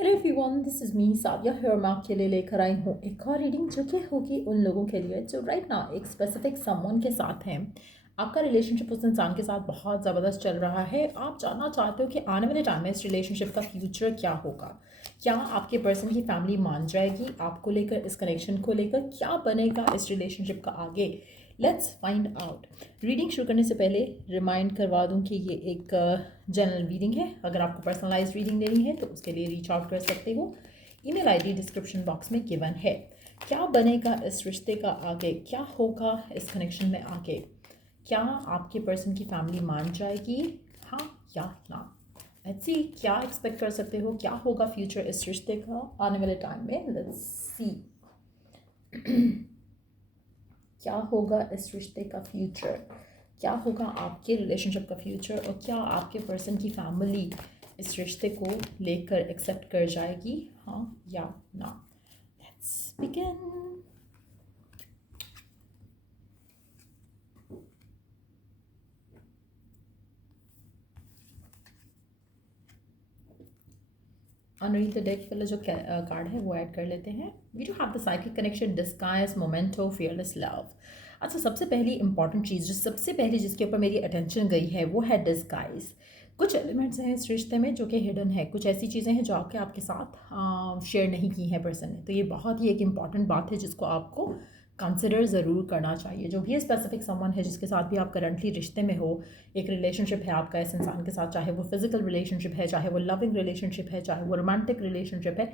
Hello everyone, this is me Saviya here मैं आपके लिए लेकर आई हूँ एक और रीडिंग जो कि होगी उन लोगों के लिए जो राइट नाउ एक स्पेसिफिक समवन के साथ हैं। आपका रिलेशनशिप उस इंसान के साथ बहुत ज़बरदस्त चल रहा है। आप जानना चाहते हो कि आने वाले टाइम में इस रिलेशनशिप का फ्यूचर क्या होगा। क्या आपके पर्सन की फैमिली मान जाएगी आपको लेकर, इस कनेक्शन को लेकर? क्या बनेगा इस रिलेशनशिप का आगे? Let's find out. रीडिंग शुरू करने से पहले रिमाइंड करवा दूं कि ये एक जनरल रीडिंग है। अगर आपको पर्सनलाइज रीडिंग लेनी है तो उसके लिए रीच आउट कर सकते हो। ईमेल आईडी डिस्क्रिप्शन बॉक्स में गिवन है। क्या बनेगा इस रिश्ते का आगे? क्या होगा इस कनेक्शन में आगे? क्या आपके पर्सन की फैमिली मान जाएगी, हाँ या ना? लेट्स सी क्या एक्सपेक्ट कर सकते हो, क्या होगा फ्यूचर इस रिश्ते का आने वाले टाइम में। लेट्स सी क्या होगा इस रिश्ते का फ्यूचर, क्या होगा आपके रिलेशनशिप का फ्यूचर, और क्या आपके पर्सन की फैमिली इस रिश्ते को लेकर एक्सेप्ट कर जाएगी, हाँ या ना? Let's begin. underneath the deck वाला जो कार्ड है वो ऐड कर लेते हैं। We do have the psychic connection, disguise, memento, fearless love. अच्छा, सबसे पहली इंपॉर्टेंट चीज़ जो सबसे पहले जिसके ऊपर मेरी अटेंशन गई है वो है डिस्गाइज। कुछ एलिमेंट्स हैं इस रिश्ते में जो कि हिडन है, कुछ ऐसी चीज़ें हैं जो आपके साथ शेयर नहीं की हैं पर्सन ने। तो ये बहुत ही एक इम्पॉर्टेंट बात है जिसको आपको कंसिडर ज़रूर करना चाहिए। जो भी स्पेसिफिक समवन है जिसके साथ भी आप करंटली रिश्ते में हो, एक रिलेशनशिप है आपका इस इंसान के साथ, चाहे वो फिजिकल रिलेशनशिप है, चाहे वो लविंग रिलेशनशिप है, चाहे वो रोमांटिक रिलेशनशिप है,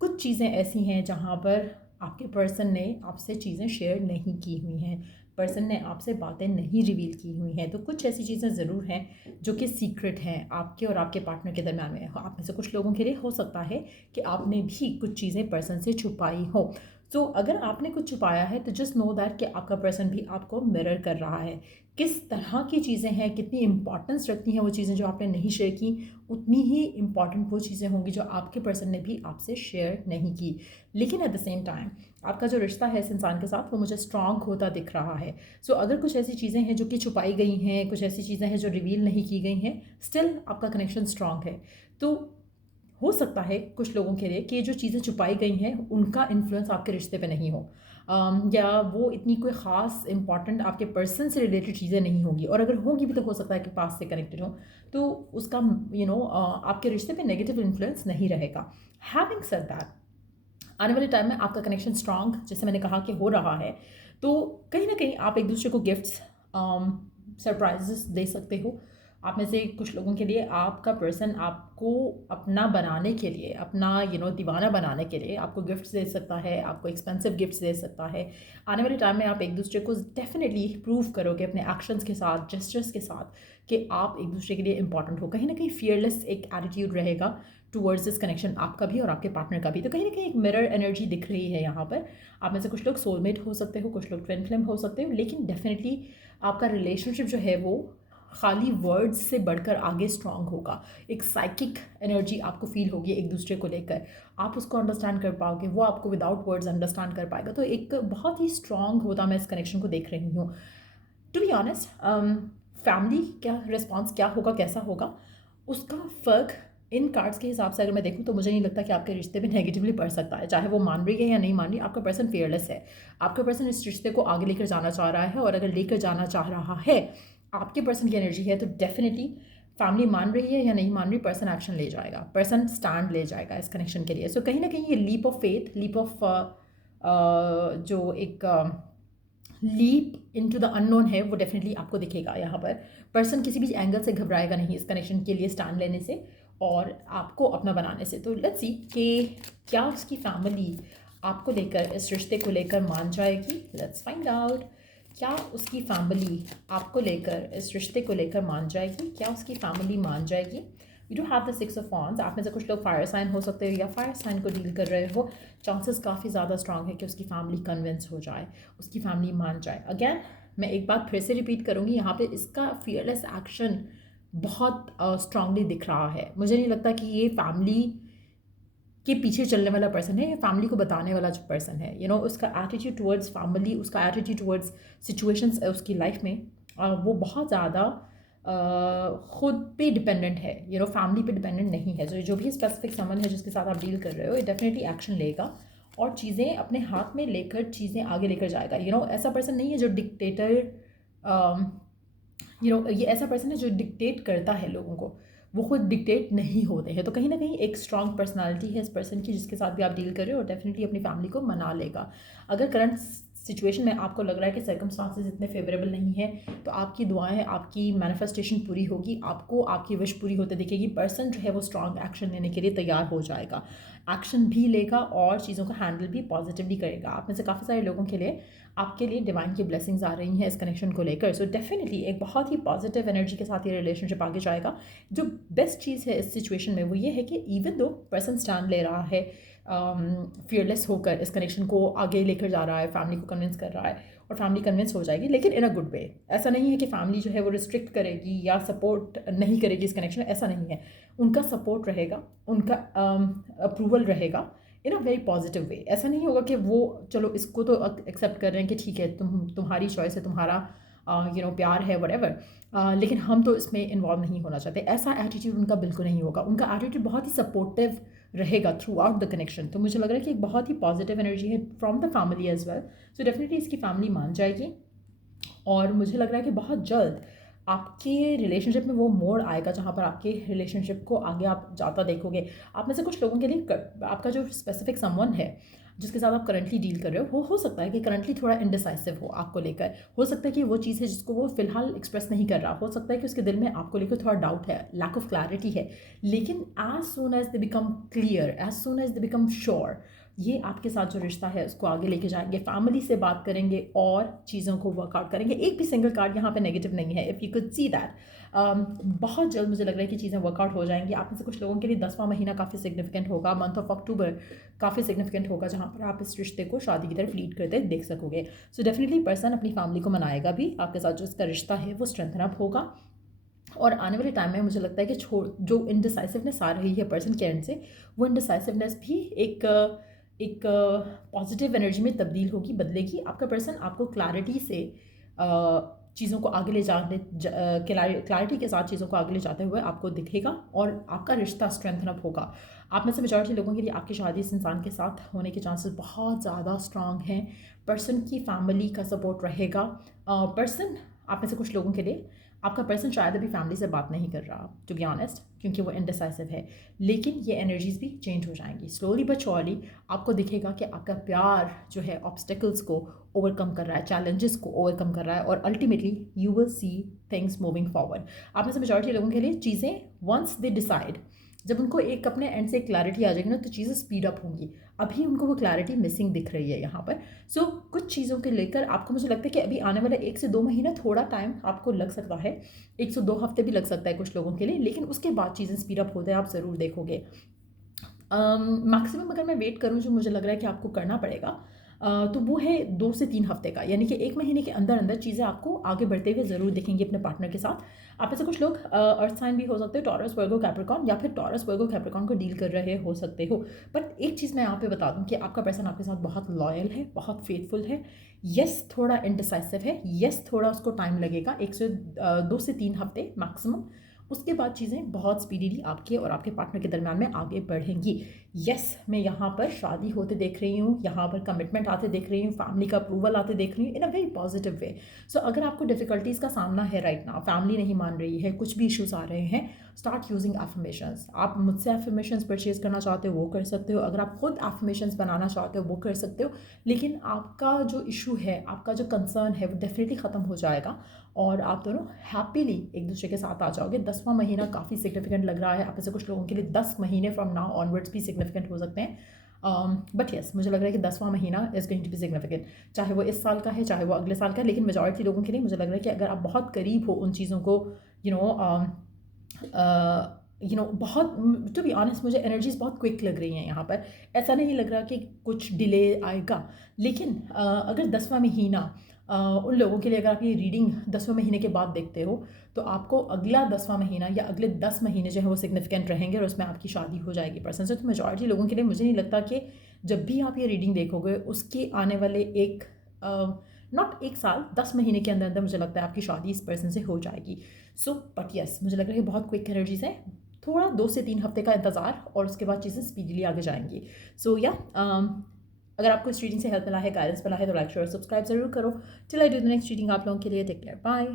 कुछ चीज़ें ऐसी हैं जहाँ पर आपके पर्सन ने आपसे चीज़ें शेयर नहीं की हुई हैं, पर्सन ने आपसे बातें नहीं रिवील की हुई हैं। तो कुछ ऐसी चीज़ें ज़रूर हैं जो कि सीक्रेट हैं आपके और आपके पार्टनर के दरम्यान में। आप में से कुछ लोगों के लिए हो सकता है कि आपने भी कुछ चीज़ें पर्सन से छुपाई हो। तो अगर आपने कुछ छुपाया है तो जस्ट नो दैट कि आपका पर्सन भी आपको मिरर कर रहा है। किस तरह की चीज़ें हैं, कितनी इंपॉर्टेंस रखती हैं वो चीज़ें जो आपने नहीं शेयर की, उतनी ही इंपॉर्टेंट वो चीज़ें होंगी जो आपके पर्सन ने भी आपसे शेयर नहीं की। लेकिन एट द सेम टाइम आपका जो रिश्ता है इस इंसान के साथ वो मुझे स्ट्रांग होता दिख रहा है। सो अगर कुछ ऐसी चीज़ें हैं जो कि छुपाई गई हैं, कुछ ऐसी चीज़ें हैं जो रिवील नहीं की गई हैं, स्टिल आपका कनेक्शन स्ट्रांग है। तो हो सकता है कुछ लोगों के लिए कि जो चीज़ें छुपाई गई हैं उनका इन्फ्लुएंस आपके रिश्ते पे नहीं हो, या वो इतनी कोई ख़ास इंपॉर्टेंट आपके पर्सन से रिलेटेड चीज़ें नहीं होंगी, और अगर होंगी भी तो हो सकता है कि पास से कनेक्टेड हो, तो उसका आपके रिश्ते पे नेगेटिव इन्फ्लुएंस नहीं रहेगा। हैविंग सेड दैट, आने वाले टाइम में आपका कनेक्शन स्ट्रांग जैसे मैंने कहा कि हो रहा है, तो कहीं ना कहीं आप एक दूसरे को गिफ्ट्स, सरप्राइजेस दे सकते हो। आप में से कुछ लोगों के लिए आपका पर्सन आपको अपना बनाने के लिए, अपना दीवाना बनाने के लिए आपको गिफ्ट्स दे सकता है, आपको एक्सपेंसिव गिफ्ट्स दे सकता है। आने वाले टाइम में आप एक दूसरे को डेफिनेटली प्रूव करोगे अपने एक्शंस के साथ, जेस्चर्स के साथ, कि आप एक दूसरे के लिए इंपॉर्टेंट हो। कहीं ना कहीं फियरलेस एक एटीट्यूड रहेगा टूवर्ड्स दिस कनेक्शन, आपका भी और आपके पार्टनर का भी। तो कहीं ना कहीं एक मिरर एनर्जी दिख रही है यहाँ पर। आप में से कुछ लोग सोलमेट हो सकते हो, कुछ लोग ट्विन फ्लेम हो सकते हो, लेकिन डेफिनेटली आपका रिलेशनशिप जो है वो खाली वर्ड्स से बढ़कर आगे स्ट्रांग होगा। एक साइकिक एनर्जी आपको फील होगी एक दूसरे को लेकर, आप उसको अंडरस्टैंड कर पाओगे, वो आपको विदाउट वर्ड्स अंडरस्टैंड कर पाएगा। तो एक बहुत ही स्ट्रांग होता मैं इस कनेक्शन को देख रही हूँ। टू बी ऑनेस्ट, फैमिली क्या रिस्पॉन्स क्या होगा, कैसा होगा, उसका फ़र्क इन कार्ड्स के हिसाब से अगर मैं देखूं तो मुझे नहीं लगता कि आपके रिश्ते में नेगेटिवली पड़ सकता है। चाहे वो मान रही है या नहीं मान रही, आपका पर्सन फेयरलेस है। आपका पर्सन इस रिश्ते को आगे लेकर जाना चाह रहा है, और अगर लेकर जाना चाह रहा है, आपके पर्सन की एनर्जी है, तो डेफिनेटली फैमिली मान रही है या नहीं मान रही, पर्सन एक्शन ले जाएगा, पर्सन स्टैंड ले जाएगा इस कनेक्शन के लिए। सो कहीं ना कहीं ये leap of faith, leap of जो एक लीप इनटू द अननोन है वो डेफिनेटली आपको दिखेगा यहाँ पर। पर्सन किसी भी एंगल से घबराएगा नहीं इस कनेक्शन के लिए स्टैंड लेने से और आपको अपना बनाने से। तो लेट्स सी कि क्या उसकी फैमिली आपको लेकर, इस रिश्ते को लेकर मान जाएगी। Let's find out. क्या उसकी फैमिली आपको लेकर, इस रिश्ते को लेकर मान जाएगी? क्या उसकी फैमिली मान जाएगी? We do have the six of wands. आप में से कुछ लोग फायर साइन हो सकते हो या फायर साइन को डील कर रहे हो। चांसेस काफ़ी ज़्यादा स्ट्रांग है कि उसकी फैमिली कन्विंस हो जाए, उसकी फैमिली मान जाए। अगेन मैं एक बात फिर से रिपीट करूँगी, यहाँ पे इसका फियरलेस एक्शन बहुत स्ट्रांगली दिख रहा है। मुझे नहीं लगता कि ये फैमिली के पीछे चलने वाला पर्सन है, ये फैमिली को बताने वाला जो पर्सन है, उसका एटीट्यूड टुवर्ड्स फैमिली, उसका एटीट्यूड टुवर्ड्स सिचुएशंस उसकी लाइफ में, वो बहुत ज़्यादा खुद पे डिपेंडेंट है, फैमिली पे डिपेंडेंट नहीं है। जो भी स्पेसिफिक समन है जिसके साथ आप डील कर रहे हो, ये डेफिनेटली एक्शन लेगा और चीज़ें अपने हाथ में लेकर चीज़ें आगे लेकर जाएगा। ऐसा पर्सन नहीं है जो डिक्टेटर, ये ऐसा पर्सन है जो डिक्टेट करता है लोगों को, वो खुद डिक्टेट नहीं होते हैं। तो कहीं ना कहीं एक स्ट्रॉन्ग पर्सनालिटी है इस पर्सन की जिसके साथ भी आप डील कर रहे हो, और डेफिनेटली अपनी फैमिली को मना लेगा। अगर करंट सिचुएशन में आपको लग रहा है कि सर्कमस्टांसेस इतने फेवरेबल नहीं है, तो आपकी दुआएं, आपकी मैनिफेस्टेशन पूरी होगी, आपको आपकी विश पूरी होते दिखेगी। पर्सन जो है वो स्ट्रॉन्ग एक्शन लेने के लिए तैयार हो जाएगा, एक्शन भी लेगा और चीज़ों का हैंडल भी पॉजिटिवली करेगा। आप में से काफ़ी सारे लोगों के लिए आपके लिए डिवाइन की ब्लेसिंग्स आ रही हैं इस कनेक्शन को लेकर। सो डेफिनेटली एक बहुत ही पॉजिटिव एनर्जी के साथ ये रिलेशनशिप आगे जाएगा। जो बेस्ट चीज़ है इस सिचुएशन में वो ये है कि इवन दो पर्सन स्टैंड ले रहा है, फियरलेस होकर इस कनेक्शन को आगे लेकर जा रहा है, फैमिली को कन्विंस कर रहा है और फैमिली कन्विंस हो जाएगी, लेकिन इन अ गुड वे। ऐसा नहीं है कि फैमिली जो है वो रिस्ट्रिक्ट करेगी या सपोर्ट नहीं करेगी इस कनेक्शन, ऐसा नहीं है। उनका सपोर्ट रहेगा, उनका अप्रूवल रहेगा इन अ वेरी पॉजिटिव वे। ऐसा नहीं होगा कि वो चलो इसको तो एक्सेप्ट कर रहे हैं कि ठीक है, तुम्हारी चॉइस है, तुम्हारा प्यार है, वटेवर, लेकिन हम तो इसमें इन्वॉल्व नहीं होना चाहते। ऐसा एटीट्यूड उनका बिल्कुल नहीं होगा। उनका एटीट्यूड बहुत ही सपोर्टिव रहेगा थ्रू आउट द कनेक्शन। तो मुझे लग रहा है कि एक बहुत ही पॉजिटिव एनर्जी है from the family as well. So definitely इसकी फैमिली मान जाएगी और मुझे लग रहा है कि बहुत जल्द आपके रिलेशनशिप में वो मोड़ आएगा जहाँ पर आपके रिलेशनशिप को आगे आप जाता देखोगे। आप में से कुछ लोगों के लिए आपका जो स्पेसिफिक समवन है जिसके साथ आप करंटली डील कर रहे हो, वो हो सकता है कि करंटली थोड़ा इनडिसाइसिव हो आपको लेकर। हो सकता है कि वो चीज़ है जिसको वो फिलहाल एक्सप्रेस नहीं कर रहा। हो सकता है कि उसके दिल में आपको लेकर थोड़ा डाउट है, लैक ऑफ क्लैरिटी है, लेकिन as soon as they become clear, as soon as they become sure, ये आपके साथ जो रिश्ता है उसको आगे लेके जाएंगे, फैमिली से बात करेंगे और चीज़ों को वर्कआउट करेंगे। एक भी सिंगल कार्ड यहाँ पे नेगेटिव नहीं है, if you could see that. बहुत जल्द मुझे लग रहा है कि चीज़ें वर्कआउट हो जाएंगी। आप में से कुछ लोगों के लिए 10वां महीना काफ़ी सिग्निफिकेंट होगा, मंथ ऑफ अक्टूबर काफ़ी सिग्निफिकेंट होगा, जहाँ पर आप इस रिश्ते को शादी की तरफ लीड करते देख सकोगे। सो डेफिनेटली पर्सन अपनी फैमिली को मनाएगा भी, आपके साथ जो इसका रिश्ता है वो स्ट्रेंथन अप होगा। और आने वाले टाइम में मुझे लगता है कि जो इनडिसाइसिवनेस आ रही है पर्सन के एंड से, वो इनडिसाइसिवनेस भी एक पॉजिटिव एनर्जी में तब्दील होगी, बदलेगी। आपका पर्सन आपको क्लैरिटी से चीज़ों को आगे ले जाने, क्लैरिटी के साथ चीज़ों को आगे ले जाते हुए आपको दिखेगा और आपका रिश्ता स्ट्रेंथन अप होगा। आप में से मेजॉरिटी लोगों के लिए आपकी शादी इस इंसान के साथ होने के चांसेस बहुत ज़्यादा स्ट्रांग हैं। पर्सन की फैमिली का सपोर्ट रहेगा। पर्सन आप में से कुछ लोगों के लिए, आपका पर्सन शायद अभी फैमिली से बात नहीं कर रहा, टू बी ऑनेस्ट, क्योंकि वो इनडिसाइसिव है, लेकिन ये एनर्जीज भी चेंज हो जाएंगी स्लोली बट श्योरली। आपको दिखेगा कि आपका प्यार जो है ऑब्स्टेकल्स को ओवरकम कर रहा है, चैलेंजेस को ओवरकम कर रहा है, और ultimately you will see things moving forward. आप में से मेजॉरिटी लोगों के लिए चीज़ें वंस दे डिसाइड, जब उनको एक अपने एंड से क्लैरिटी आ जाएगी ना, तो चीज़ें स्पीड अप होंगी। अभी उनको वो क्लैरिटी मिसिंग दिख रही है यहाँ पर। सो कुछ चीज़ों के लेकर आपको, मुझे लगता है कि अभी आने वाला 1 से 2 महीना थोड़ा टाइम आपको लग सकता है, 1 से 2 हफ्ते भी लग सकता है कुछ लोगों के लिए, लेकिन उसके बाद चीज़ें स्पीड अप होते हैं, आप ज़रूर देखोगे। मैक्सिमम अगर मैं वेट करूँ जो मुझे लग रहा है कि आपको करना पड़ेगा, तो वो है 2 से 3 हफ्ते का, यानी कि 1 महीने के अंदर अंदर चीज़ें आपको आगे बढ़ते हुए ज़रूर दिखेंगी अपने पार्टनर के साथ। आप में से कुछ लोग अर्थ साइन भी हो सकते हो, टॉरस, वर्गो, कैप्रिकॉर्न, या फिर टॉरस, वर्गो, कैप्रिकॉर्न को डील कर रहे हो सकते हो। बट एक चीज़ मैं यहाँ पे बता दूँ कि आपका पर्सन आपके साथ बहुत लॉयल है, बहुत फेथफुल है। येस थोड़ा इनडिसाइसिव है, येस थोड़ा उसको टाइम लगेगा, 2 से 3 हफ्ते मैक्सिमम। उसके बाद चीज़ें बहुत स्पीडीली आपके और आपके पार्टनर के दरम्यान में आगे बढ़ेंगी। यस, मैं यहाँ पर शादी होते देख रही हूँ, यहाँ पर कमिटमेंट आते देख रही हूँ, फैमिली का अप्रूवल आते देख रही हूँ इन अ वेरी पॉजिटिव वे। सो अगर आपको डिफिकल्टीज़ का सामना है राइट नाउ, फैमिली नहीं मान रही है, कुछ भी इश्यूज आ रहे हैं, स्टार्ट यूजिंग एफर्मेशंस। आप मुझसे एफर्मेशंस परचेज करना चाहते हो वो कर सकते हो, अगर आप खुद एफर्मेशंस बनाना चाहते हो वो कर सकते हो, लेकिन आपका जो इशू है, आपका जो कंसर्न है, वो डेफिनेटली ख़त्म हो जाएगा और आप दोनों हैप्पीली एक दूसरे के साथ आ जाओगे। 10वां महीना काफ़ी सिग्निफिकेंट लग रहा है। आप में से कुछ लोगों के लिए 10 महीने फ्रॉम नाउ ऑनवर्ड्स भी सिग्निफिकेंट हो सकते हैं। बट येस, मुझे लग रहा है कि 10वां महीना is going to be significant, चाहे वो इस साल का है, चाहे वो अगले साल का है। लेकिन मेजॉरिटी लोगों के लिए मुझे लग रहा है कि अगर आप बहुत करीब हो उन चीज़ों को, बहुत, टू बी ऑनेस्ट, मुझे एनर्जीज बहुत क्विक लग रही हैं यहाँ पर। ऐसा नहीं लग रहा कि कुछ डिले आएगा, लेकिन अगर 10वां महीना उन लोगों के लिए, अगर आप ये रीडिंग 10वें महीने के बाद देखते हो, तो आपको अगला 10वां महीना या अगले 10 महीने जो है वो सिग्निफिकेंट रहेंगे और उसमें आपकी शादी हो जाएगी पर्सन से। तो मेजॉरिटी लोगों के लिए मुझे नहीं लगता कि जब भी आप ये रीडिंग देखोगे उसके आने वाले एक नॉट 1 साल, 10 महीने के अंदर अंदर मुझे लगता है आपकी शादी इस पर्सन से हो जाएगी। सो बट यस, मुझे लग रहा है बहुत क्विक एनर्जीज है, थोड़ा 2 से 3 हफ्ते का इंतज़ार और उसके बाद चीज़ें स्पीडीली आगे जाएंगी। सो या अगर आपको इस रीडिंग से हेल्प मिला है, गाइडेंस मिला है, तो लाइक शेयर सब्सक्राइब जरूर करो। Till I do the next reading, आप लोगों के लिए टेक केयर, बाय।